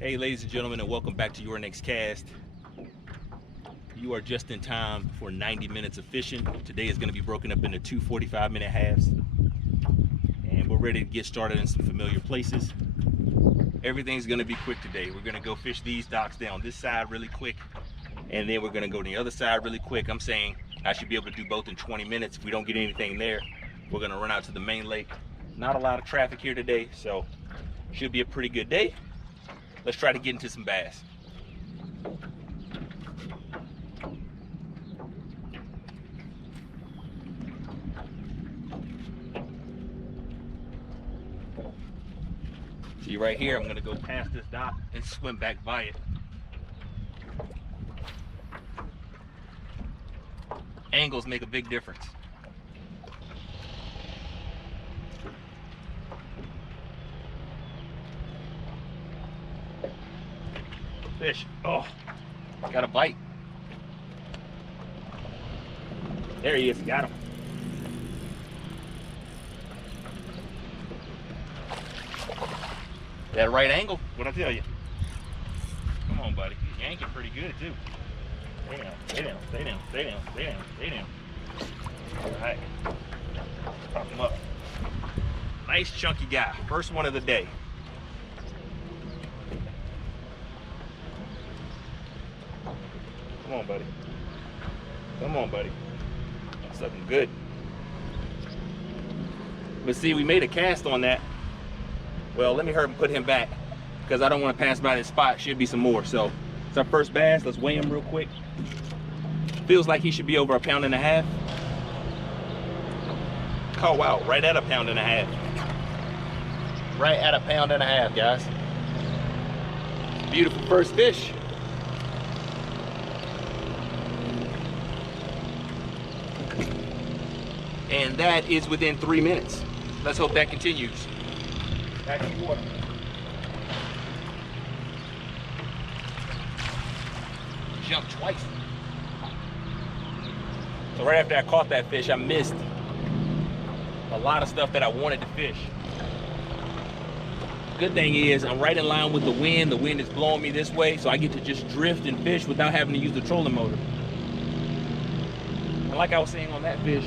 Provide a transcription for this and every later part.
Hey ladies and gentlemen, and welcome back to your next cast. You are just in time for 90 minutes of fishing. Today is going to be broken up into two 45-minute halves, and we're ready to get started in some familiar places. Everything's going to be quick today. We're going to go fish these docks down this side really quick, and then we're going to go to the other side really quick. I'm saying I should be able to do both in 20 minutes. If we don't get anything there, we're going to run out to the main lake. Not a lot of traffic here today, so should be a pretty good day. Let's try to get into some bass. See right here, I'm gonna go past this dock and swim back by it. Angles make a big difference. Fish. Oh, got a bite. There he is, got him. That right angle, what'd I tell you? Come on, buddy. He's yanking pretty good, too. Stay down, stay down, stay down, stay down, stay down, stay down. All right. Pop him up. Nice chunky guy. First one of the day. Come on, buddy. Come on, buddy. That's looking good. But see, we made a cast on that. Well, let me hurry and put him back because I don't want to pass by this spot. Should be some more. So it's our first bass. Let's weigh him real quick. Feels like he should be over 1.5 pounds. Oh, wow. Right at 1.5 pounds. Right at 1.5 pounds, guys. Beautiful first fish. And that is within 3 minutes. Let's hope that continues. Back in the water. Jumped twice. So right after I caught that fish, I missed a lot of stuff that I wanted to fish. Good thing is I'm right in line with the wind. The wind is blowing me this way, so I get to just drift and fish without having to use the trolling motor. And like I was saying on that fish,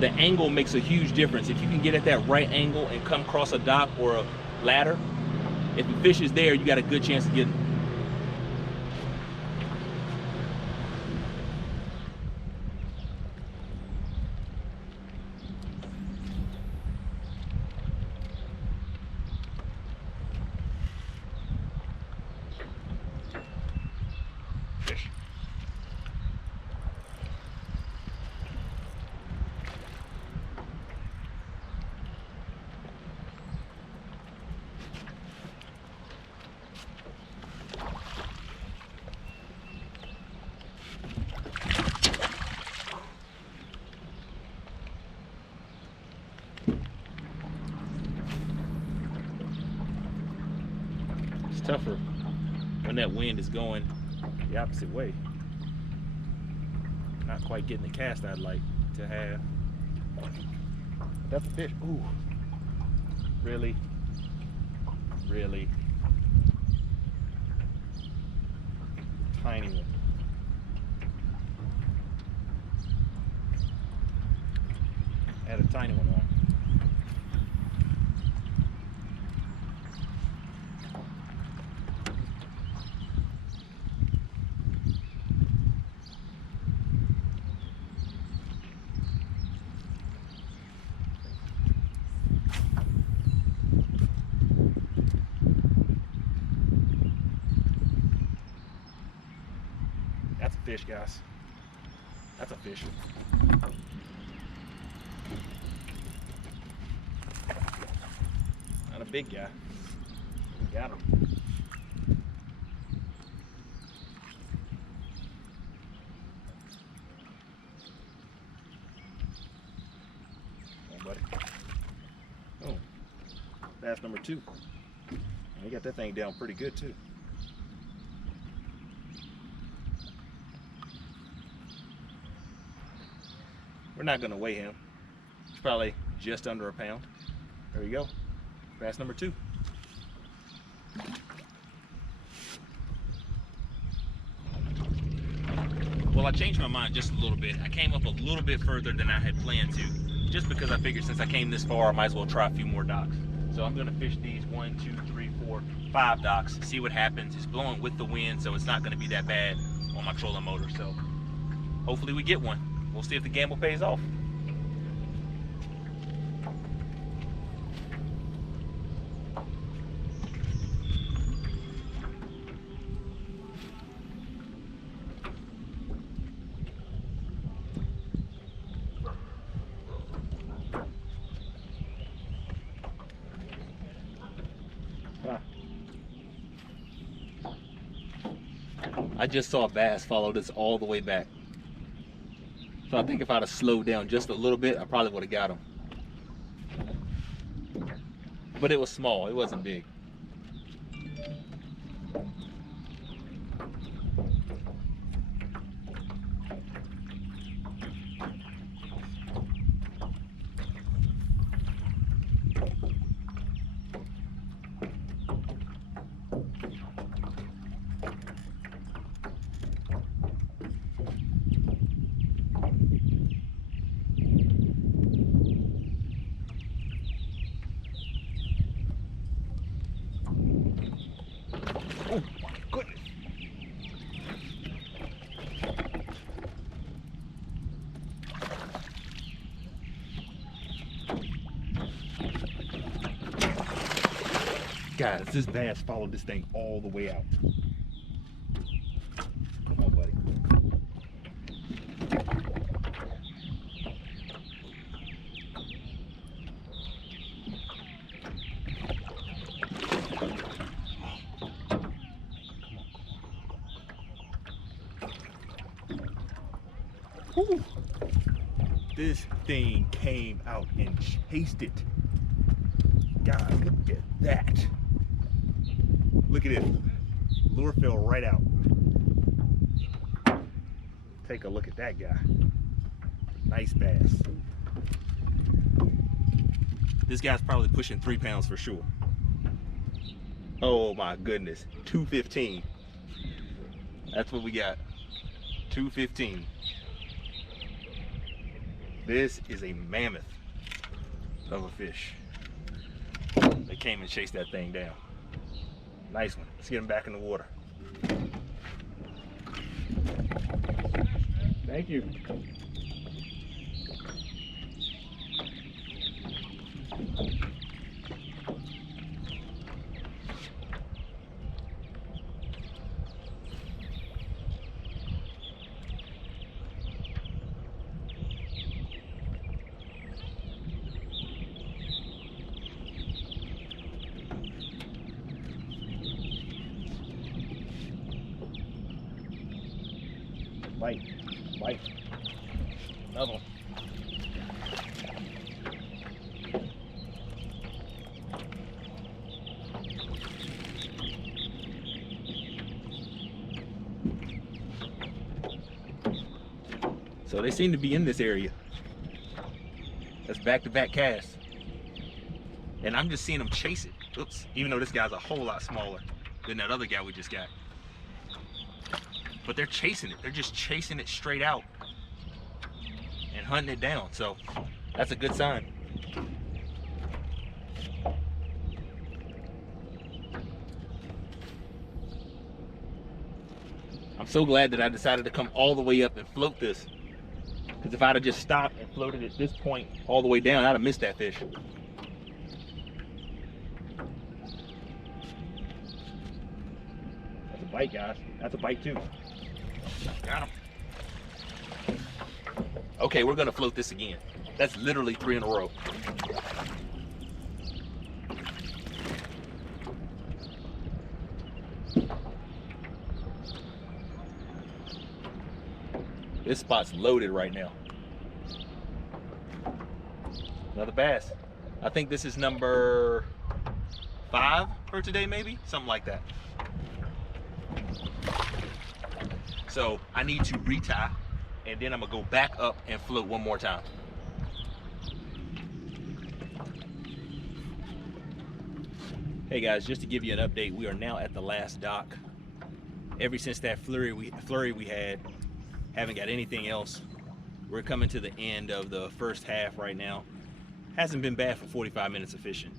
the angle makes a huge difference. If you can get at that right angle and come across a dock or a ladder, if the fish is there, you got a good chance of getting it. Fish. It's tougher when that wind is going the opposite way. Not quite getting the cast I'd like to have. That's a fish. Ooh. Really? Really? Tiny one. Had a tiny one on. That's a fish, guys. That's a fish. Not a big guy. We got him. Come on, buddy. Oh, bass number 2. You got that thing down pretty good too. We're not going to weigh him. It's probably just under a pound. There you go. Bass number 2. Well, I changed my mind just a little bit. I came up a little bit further than I had planned to, just because I figured since I came this far, I might as well try a few more docks. So I'm gonna fish these 1, 2, 3, 4, 5 docks, see what happens. It's blowing with the wind, so it's not gonna be that bad on my trolling motor. So hopefully we get one. We'll see if the gamble pays off. I just saw a bass follow this all the way back. So I think if I'd have slowed down just a little bit, I probably would have got him. But it was small, it wasn't big. Oh my goodness. Guys, this bass followed this thing all the way out. Come on, buddy. Whew. This thing came out and chased it. God, look at that. Look at it. Lure fell right out. Take a look at that guy. Nice bass. This guy's probably pushing 3 pounds for sure. Oh my goodness. 215. That's what we got. 215. This is a mammoth of a fish. They came and chased that thing down. Nice one. Let's get him back in the water. Thank you. Bite, bite. Another one. So they seem to be in this area. That's back-to-back casts. And I'm just seeing them chase it. Oops, even though this guy's a whole lot smaller than that other guy we just got. But they're chasing it. They're just chasing it straight out and hunting it down. So that's a good sign. I'm so glad that I decided to come all the way up and float this. Because if I'd have just stopped and floated at this point all the way down, I'd have missed that fish. That's a bite, guys. That's a bite too. Got him. Okay, we're gonna float this again. That's literally 3 in a row. This spot's loaded right now. Another bass. I think this is number 5 for today, maybe? Something like that. So I need to retie, and then I'm gonna go back up and float one more time. Hey guys, just to give you an update, we are now at the last dock. Ever since that flurry we Haven't got anything else. We're coming to the end of the first half right now. Hasn't been bad for 45 minutes of fishing.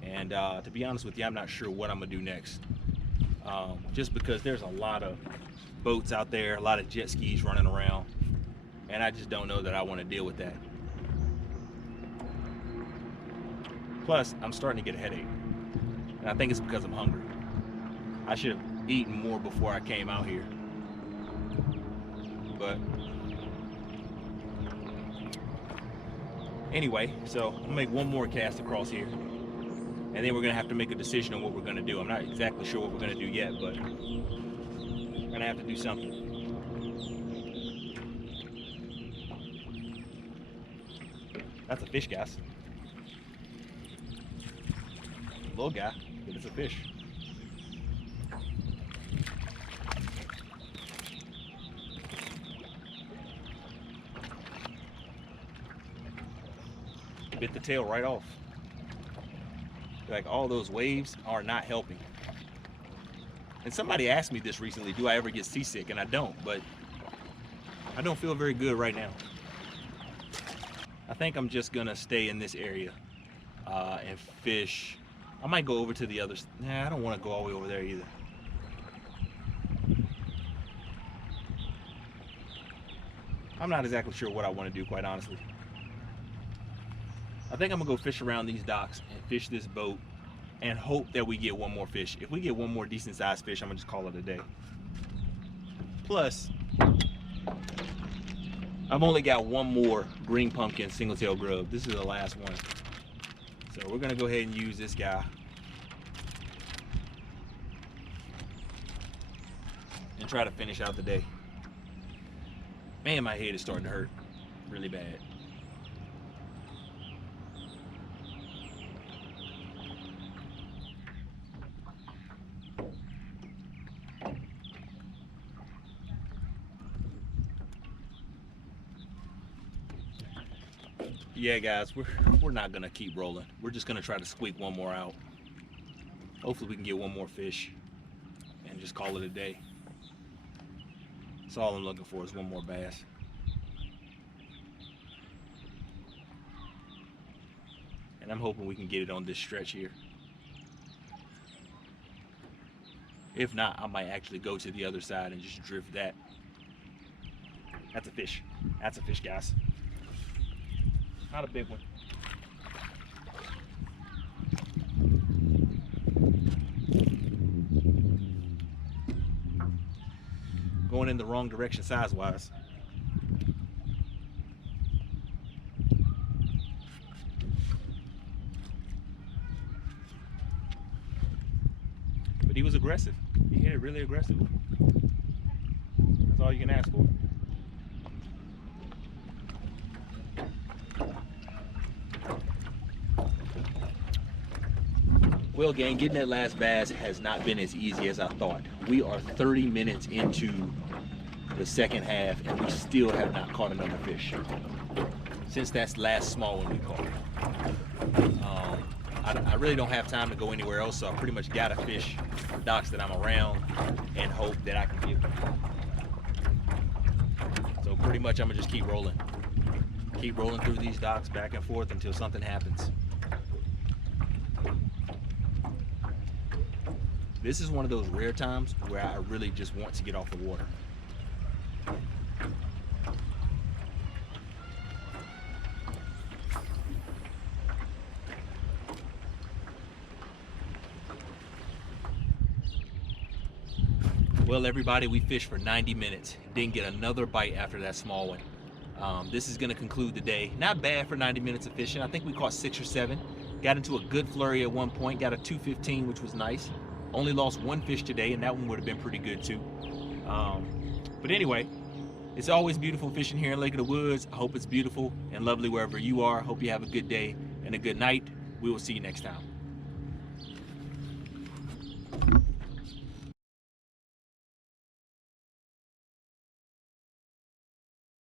And to be honest with you, I'm not sure what I'm gonna do next. Just because there's a lot of boats out there, a lot of jet skis running around, and I just don't know that I want to deal with that. Plus, I'm starting to get a headache, and I think it's because I'm hungry. I should have eaten more before I came out here, but anyway, so I'm gonna make one more cast across here, and then we're gonna have to make a decision on what we're gonna do. I'm not exactly sure what we're gonna do yet, but we're gonna have to do something. That's a fish, guys. Little guy, but it's a fish. Bit the tail right off. Like, all those waves are not helping. And somebody asked me this recently, do I ever get seasick? And I don't, but I don't feel very good right now. I think I'm just gonna stay in this area and fish. I might go over to the other. Nah, I don't want to go all the way over there either. I'm not exactly sure what I want to do, quite honestly. I think I'm gonna go fish around these docks and fish this boat and hope that we get one more fish. If we get one more decent sized fish, I'm gonna just call it a day. Plus, I've only got one more green pumpkin single-tail grub. This is the last one. So we're gonna go ahead and use this guy. And try to finish out the day. Man, my head is starting to hurt really bad. Yeah, guys, we're not gonna keep rolling. We're just gonna try to squeak one more out. Hopefully we can get one more fish and just call it a day. That's all I'm looking for, is one more bass. And I'm hoping we can get it on this stretch here. If not, I might actually go to the other side and just drift that. That's a fish. That's a fish, guys. Not a big one. Going in the wrong direction size-wise. But he was aggressive. He hit it really aggressively. That's all you can ask for. Well, gang, getting that last bass has not been as easy as I thought. We are 30 minutes into the second half and we still have not caught another fish since that last small one we caught. I really don't have time to go anywhere else, so I pretty much gotta fish the docks that I'm around and hope that I can get one. So pretty much I'm gonna just keep rolling through these docks back and forth until something happens. This is one of those rare times where I really just want to get off the water. Well, everybody, we fished for 90 minutes. Didn't get another bite after that small one. This is gonna conclude the day. Not bad for 90 minutes of fishing. I think we caught 6 or 7. Got into a good flurry at one point, got a 215, which was nice. Only lost one fish today, and that one would have been pretty good too. But anyway, it's always beautiful fishing here in Lake of the Woods. I hope it's beautiful and lovely wherever you are. Hope you have a good day and a good night. We will see you next time.